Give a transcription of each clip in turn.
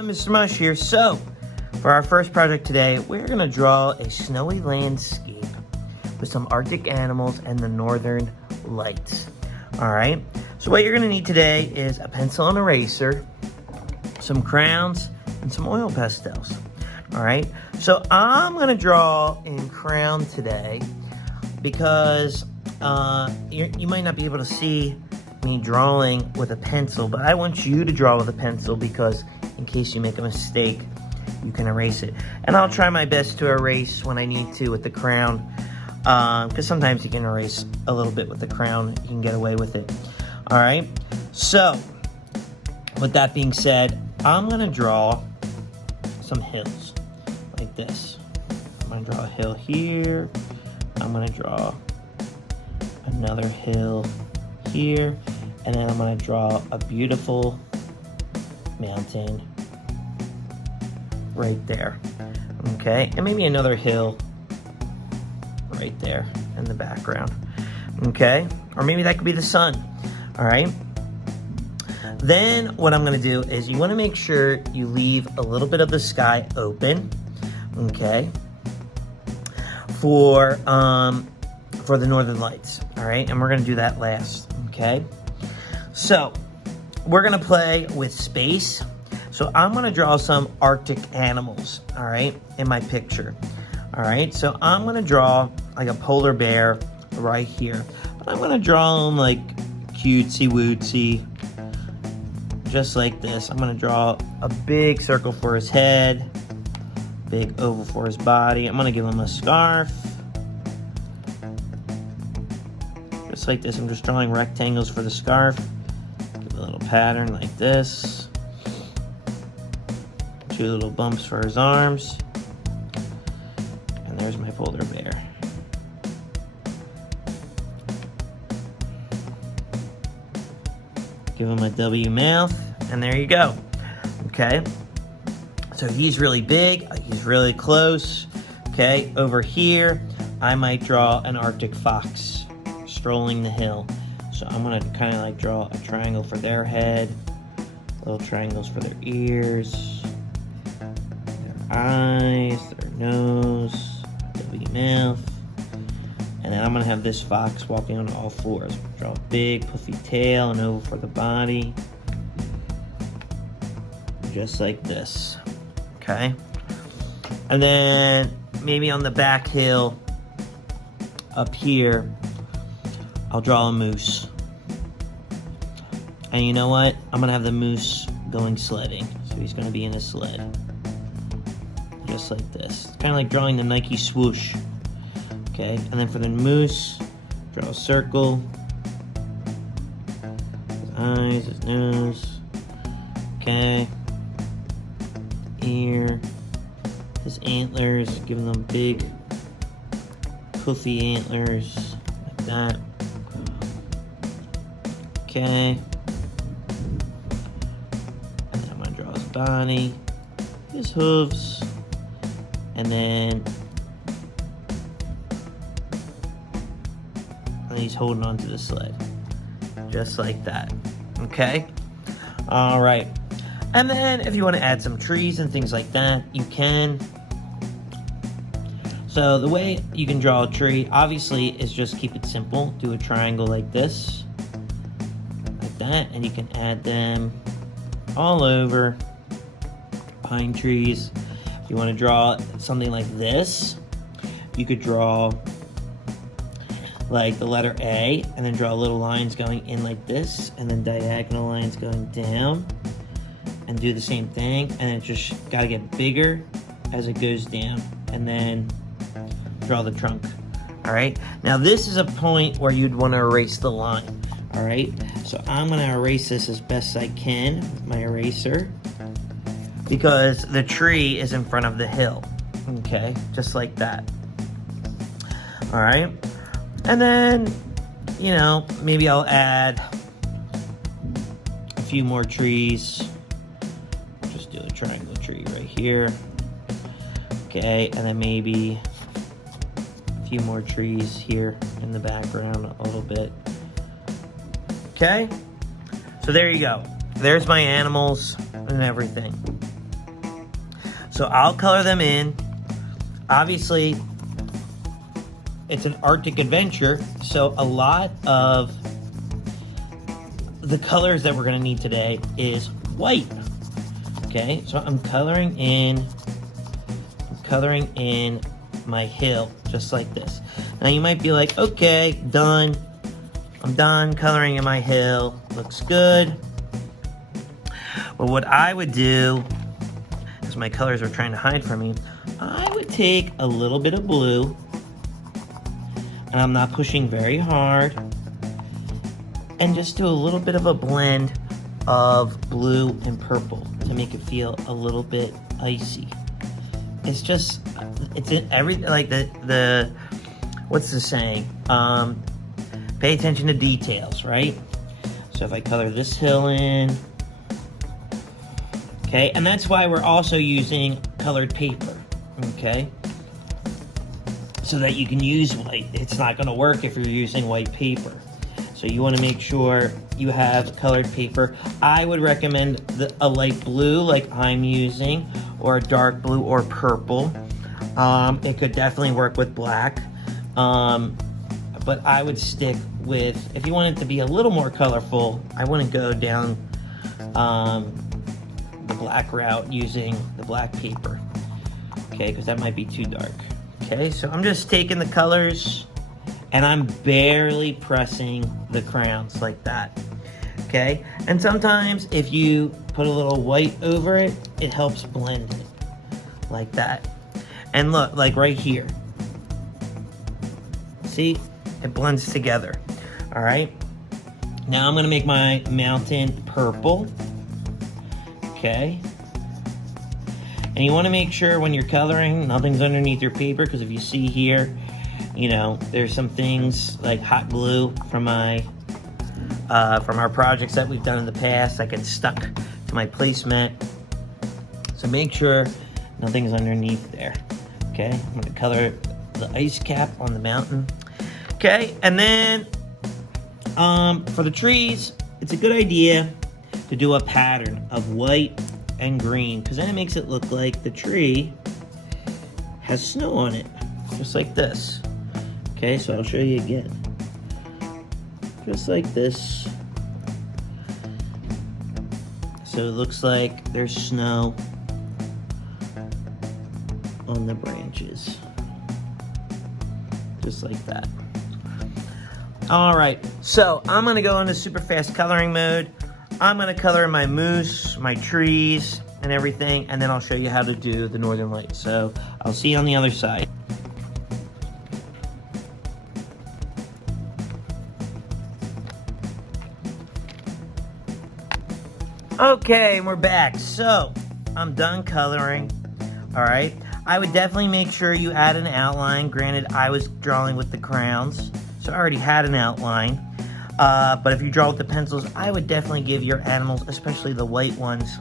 everyone, Mr. Mush here. So, for our first project today, we're going to draw a snowy landscape with some Arctic animals and the northern lights. Alright, so what you're going to need today is a pencil and eraser, some crayons, and some oil pastels. Alright, so I'm going to draw in crayon today because you might not be able to see me drawing with a pencil, but I want you to draw with a pencil because in case you make a mistake, you can erase it. And I'll try my best to erase when I need to with the crayon, because sometimes you can erase a little bit with the crayon. You can get away with it. All right, so with that being said, I'm gonna draw some hills like this. I'm gonna draw a hill here. I'm gonna draw another hill here, and then I'm going to draw a beautiful mountain right there. Okay, and maybe another hill right there in the background. Okay, or maybe that could be the sun. All right, then what I'm going to do is you want to make sure you leave a little bit of the sky open, okay, for the northern lights. All right, and we're going to do that last. Okay, so we're gonna play with space. So I'm gonna draw some Arctic animals, all right, in my picture. All right, so I'm gonna draw like a polar bear right here. But I'm gonna draw them like cutesy wootsy, just like this. I'm gonna draw a big circle for his head, big oval for his body. I'm gonna give him a scarf. Just like this, I'm just drawing rectangles for the scarf. Give a little pattern like this. 2 little bumps for his arms. And there's my polar bear. Give him a W mouth, and there you go. Okay, so he's really big, he's really close. Okay, over here, I might draw an Arctic fox strolling the hill. So I'm gonna kind of like draw a triangle for their head, little triangles for their ears, their eyes, their nose, W mouth, and then I'm gonna have this fox walking on all fours. Draw a big puffy tail and oval for the body, just like this. Okay, and then maybe on the back hill up here, I'll draw a moose. And you know what? I'm gonna have the moose going sledding. So he's gonna be in a sled. Just like this. It's kind of like drawing the Nike swoosh. Okay, and then for the moose, draw a circle. His eyes, his nose. Okay. Ear. His antlers, giving them big, poofy antlers. Like that. Okay, and then I'm gonna draw his body, his hooves, and then he's holding onto the sled, just like that. Okay, all right, and then if you want to add some trees and things like that, you can. So the way you can draw a tree, obviously, is just keep it simple. Do a triangle like this. That, and you can add them all over. Pine trees. If you want to draw something like this, you could draw like the letter A and then draw little lines going in like this, and then diagonal lines going down, and do the same thing, and it just got to get bigger as it goes down, and then draw the trunk. All right, now this is a point where you'd want to erase the line. All right, so I'm gonna erase this as best I can with my eraser because the tree is in front of the hill. Okay, just like that. All right, and then, you know, maybe I'll add a few more trees. Just do a triangle tree right here. Okay, and then maybe a few more trees here in the background a little bit. Okay, so there you go. There's my animals and everything. So I'll color them in. Obviously, it's an Arctic adventure, so a lot of the colors that we're gonna need today is white. Okay, so I'm coloring in my hill, just like this. Now you might be like, okay, done. I'm done coloring in my hill. Looks good. Well, what I would do, as my colors are trying to hide from me, I would take a little bit of blue, and I'm not pushing very hard, and just do a little bit of a blend of blue and purple to make it feel a little bit icy. It's just, it's in every, like the what's the saying? Pay attention to details, right? So if I color this hill in, okay, and that's why we're also using colored paper, okay? So that you can use white. It's not gonna work if you're using white paper. So you wanna make sure you have colored paper. I would recommend a light blue like I'm using, or a dark blue or purple. It could definitely work with black. But I would stick with, if you want it to be a little more colorful, I wouldn't go down the black route using the black paper. Okay, because that might be too dark. Okay, so I'm just taking the colors and I'm barely pressing the crayons like that. Okay, and sometimes if you put a little white over it, it helps blend it like that. And look, like right here. See, it blends together. All right, now I'm gonna make my mountain purple. Okay, and you wanna make sure when you're coloring, nothing's underneath your paper, because if you see here, you know, there's some things like hot glue from my from our projects that we've done in the past that get stuck to my placemat. So make sure nothing's underneath there. Okay, I'm gonna color the ice cap on the mountain. Okay, and then for the trees, it's a good idea to do a pattern of white and green, because then it makes it look like the tree has snow on it, just like this. Okay, so I'll show you again. Just like this. So it looks like there's snow on the branches. Just like that. All right, so I'm gonna go into super fast coloring mode. I'm gonna color my moose, my trees, and everything, and then I'll show you how to do the northern lights. So I'll see you on the other side. Okay, and we're back. So I'm done coloring. All right, I would definitely make sure you add an outline. Granted, I was drawing with the crayons, so I already had an outline. But if you draw with the pencils, I would definitely give your animals, especially the white ones,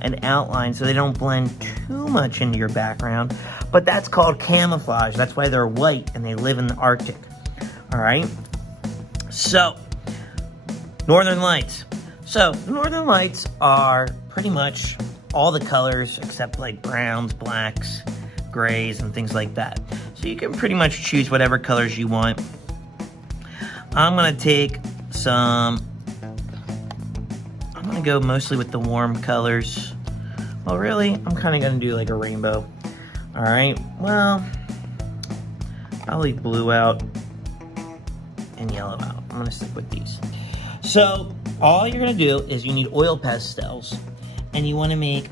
an outline so they don't blend too much into your background. But that's called camouflage. That's why they're white and they live in the Arctic. All right, so northern lights. So the northern lights are pretty much all the colors except like browns, blacks, grays, and things like that. So you can pretty much choose whatever colors you want. I'm gonna take I'm gonna go mostly with the warm colors. Well, really, I'm kind of gonna do like a rainbow. All right, well, I'll leave blue out and yellow out. I'm gonna stick with these. So all you're gonna do is you need oil pastels, and you wanna make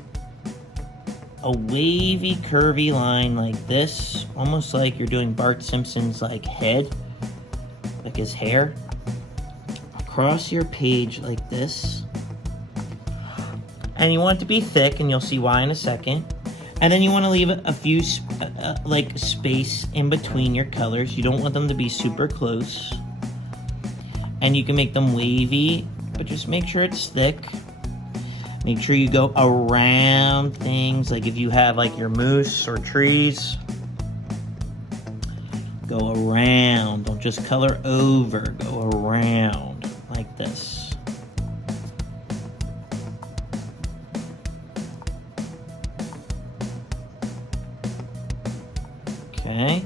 a wavy, curvy line like this, almost like you're doing Bart Simpson's like head, like his hair, across your page like this. And you want it to be thick, and you'll see why in a second. And then you want to leave a few like space in between your colors. You don't want them to be super close. And you can make them wavy, but just make sure it's thick. Make sure you go around things, like if you have like your moose or trees, go around. Don't just color over, go around like this. Okay.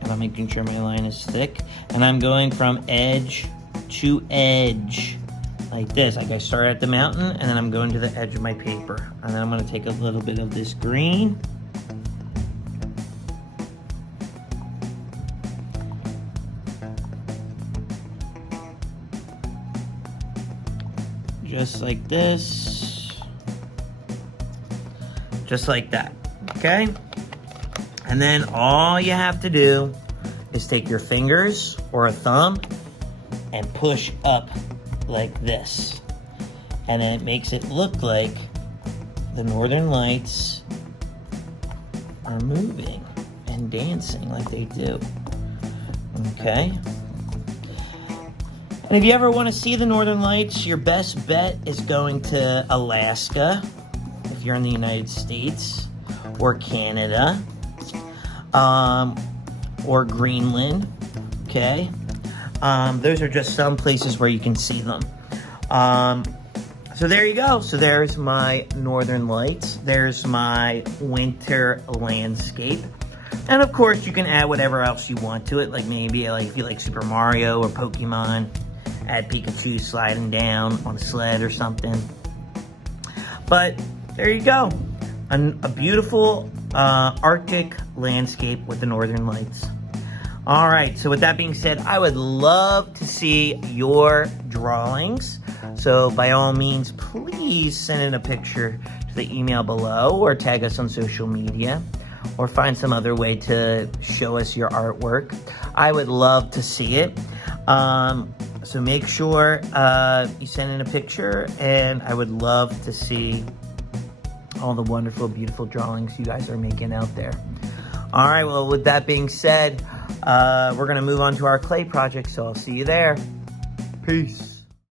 And I'm making sure my line is thick. And I'm going from edge to edge. Like this. Like I start at the mountain and then I'm going to the edge of my paper. And then I'm going to take a little bit of this green. Just like this. Just like that. Okay? And then all you have to do is take your fingers or a thumb and push up like this. And then it makes it look like the Northern Lights are moving and dancing like they do. Okay? And if you ever want to see the Northern Lights, your best bet is going to Alaska, if you're in the United States, or Canada, or Greenland, okay? Those are just some places where you can see them. So there you go. So there's my Northern Lights. There's my winter landscape. And of course, you can add whatever else you want to it, like maybe like if you like Super Mario or Pokemon, add Pikachu sliding down on a sled or something. But there you go. A beautiful Arctic landscape with the Northern Lights. All right, so with that being said, I would love to see your drawings. So by all means, please send in a picture to the email below or tag us on social media or find some other way to show us your artwork. I would love to see it. So make sure you send in a picture, and I would love to see all the wonderful, beautiful drawings you guys are making out there. All right, well, with that being said, we're going to move on to our clay project, so I'll see you there. Peace.